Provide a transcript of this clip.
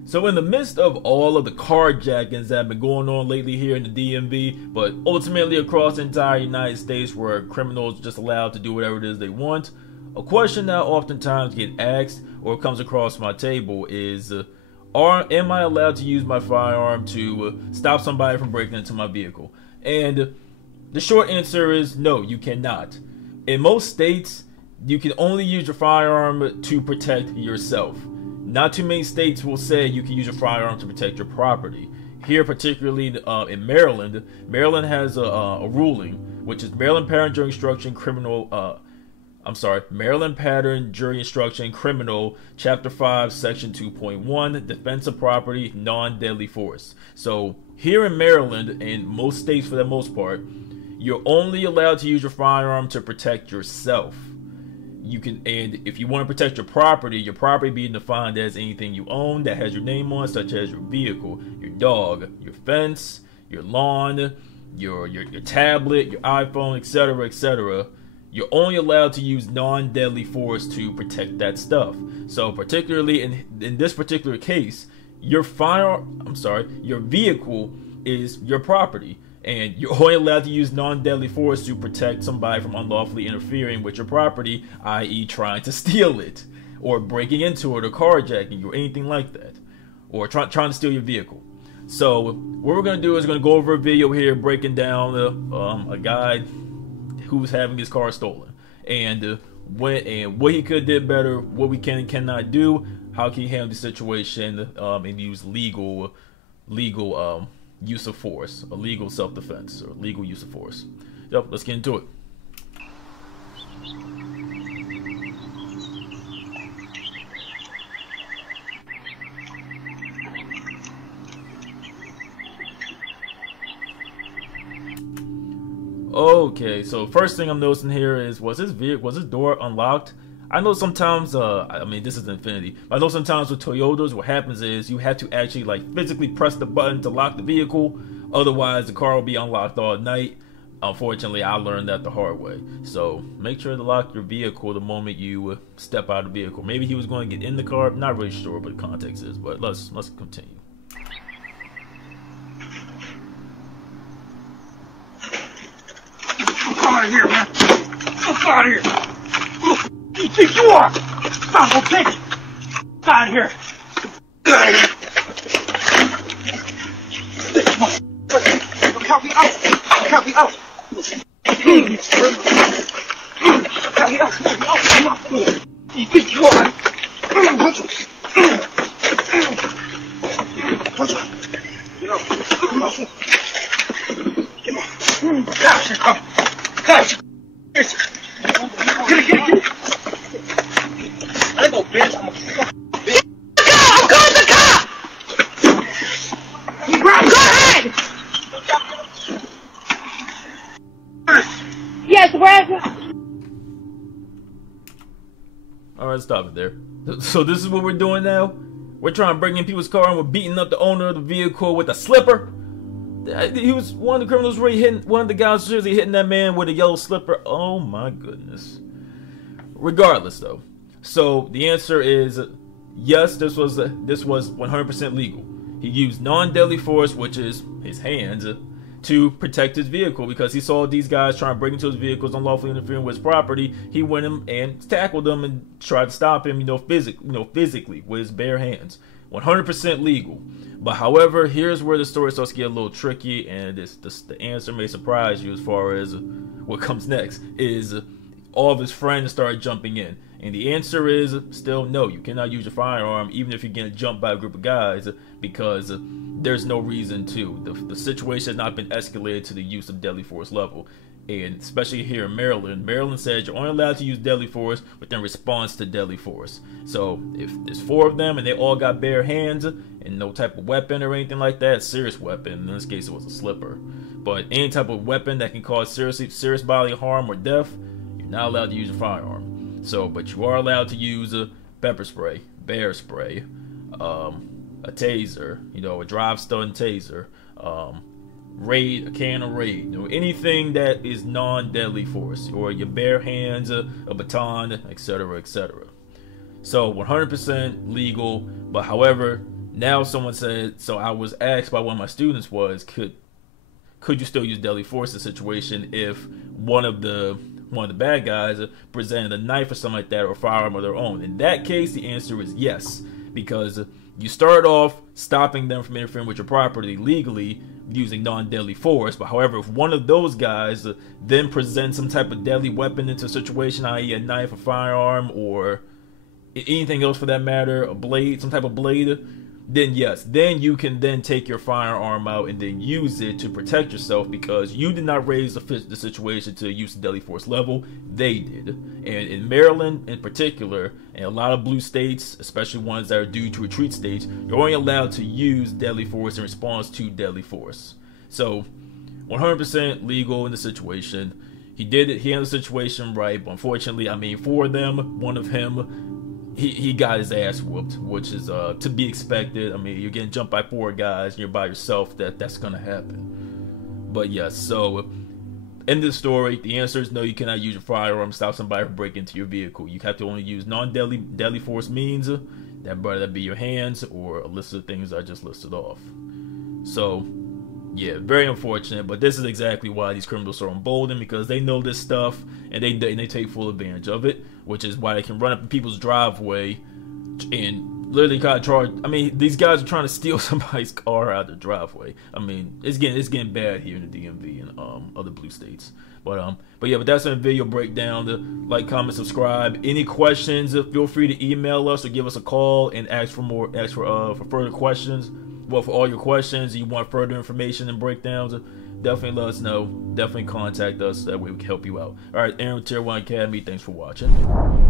So in the midst of all of the carjackings that have been going on lately here in the DMV, but ultimately across the entire United States where criminals are just allowed to do whatever it is they want, a question that oftentimes get asked or comes across my table is, am I allowed to use my firearm to stop somebody from breaking into my vehicle? And the short answer is no, you cannot. In most states, you can only use your firearm to protect yourself. Not too many states will say you can use your firearm to protect your property. Here, particularly in Maryland, Maryland has a ruling, which is Maryland Pattern Jury Instruction Maryland Pattern Jury Instruction Criminal, Chapter 5, Section 2.1, Defense of Property, Non-Deadly Force. So here in Maryland, and most states for the most part, you're only allowed to use your firearm to protect yourself. You can, and if you want to protect your property being defined as anything you own that has your name on, such as your vehicle, your dog, your fence, your lawn, your tablet, your iPhone, etc., etc. You're only allowed to use non-deadly force to protect that stuff. So particularly in this particular case, your vehicle is your property. And you're only allowed to use non-deadly force to protect somebody from unlawfully interfering with your property, i.e. trying to steal it, or breaking into it, or carjacking you, or anything like that, or trying to steal your vehicle. So what we're going to do is we're going to go over a video here breaking down a guy who's having his car stolen, and what he could have did better, what we can and cannot do, how can he handle the situation, and use legal use of force, a legal self-defense, or legal use of force. Yep, let's get into it. Okay, so first thing I'm noticing here is, was his door unlocked? I know sometimes, I mean, this is Infinity, but I know sometimes with Toyotas, what happens is you have to actually physically press the button to lock the vehicle. Otherwise, the car will be unlocked all night. Unfortunately, I learned that the hard way. So make sure to lock your vehicle the moment you step out of the vehicle. Maybe he was going to get in the car. Not really sure what the context is, but let's continue. Get out of here, man! Get out of here! You think you are? Stop, we'll take it! Get out of here! Get out of here! Help me out! Help me out! Help me out! You think you are? Punch him! Punch him! Get out! Get out! Gosh! Gosh! Get it! I go, bitch. I'm a fucking bitch. I'm calling the cop! Go ahead! Yes, where's it? Alright, stop it there. So this is what we're doing now? We're trying to break in people's car and we're beating up the owner of the vehicle with a slipper? He was one of the criminals really hitting, one of the guys seriously hitting that man with a yellow slipper. Oh my goodness. Regardless though. So the answer is yes, this was 100% legal. He used non-deadly force, which is his hands, to protect his vehicle because he saw these guys trying to break into his vehicles, unlawfully interfering with his property. He went in and tackled them and tried to stop him, physically with his bare hands. 100% legal. But however, here's where the story starts to get a little tricky, and the answer may surprise you as far as what comes next. Is all of his friends started jumping in, and the answer is still no. You cannot use your firearm even if you're getting jumped by a group of guys because there's no reason to. The situation has not been escalated to the use of deadly force level. And especially here in Maryland, Maryland says you're only allowed to use deadly force within response to deadly force. So if there's 4 of them and they all got bare hands and no type of weapon or anything like that, serious weapon, in this case it was a slipper, but any type of weapon that can cause serious bodily harm or death, you're not allowed to use a firearm. So, but you are allowed to use a pepper spray, bear spray, a taser, a drive-stun taser, a can of raid, anything that is non-deadly force, or your bare hands, a baton, etc., etc. So 100% legal, but however, Now someone said, so I was asked by one of my students was, could you still use deadly force in a situation if one of the bad guys presented a knife or something like that, or a firearm of their own? In that case, the answer is yes, because you start off stopping them from interfering with your property legally using non-deadly force. But however, if one of those guys then presents some type of deadly weapon into a situation, i.e. a knife, a firearm, or anything else for that matter, a blade, some type of blade, then yes, then you can then take your firearm out and then use it to protect yourself, because you did not raise the situation to use the deadly force level. They did. And in Maryland in particular, and a lot of blue states, especially ones that are due to retreat states, you're only allowed to use deadly force in response to deadly force. So 100% legal in the situation. He did it. He handled the situation right. But unfortunately, I mean, for them, one of him, he got his ass whooped, which is to be expected. I mean, you're getting jumped by 4 guys and you're by yourself. That's gonna happen. But yes, so in this story, the answer is no. You cannot use your firearm to stop somebody from breaking into your vehicle. You have to only use deadly force means. That be your hands or a list of things I just listed off. So yeah, very unfortunate, but this is exactly why these criminals are emboldened, because they know this stuff and they take full advantage of it, which is why they can run up in people's driveway and literally kind of charge. I mean, these guys are trying to steal somebody's car out of the driveway. I mean, it's getting bad here in the DMV and other blue states. But yeah, but that's a video breakdown. Like, comment, subscribe. Any questions, feel free to email us or give us a call and ask for further questions. Well, for all your questions, you want further information and breakdowns, definitely let us know. Definitely contact us. That way we can help you out. All right, Aaron with Tier 1 Academy. Thanks for watching.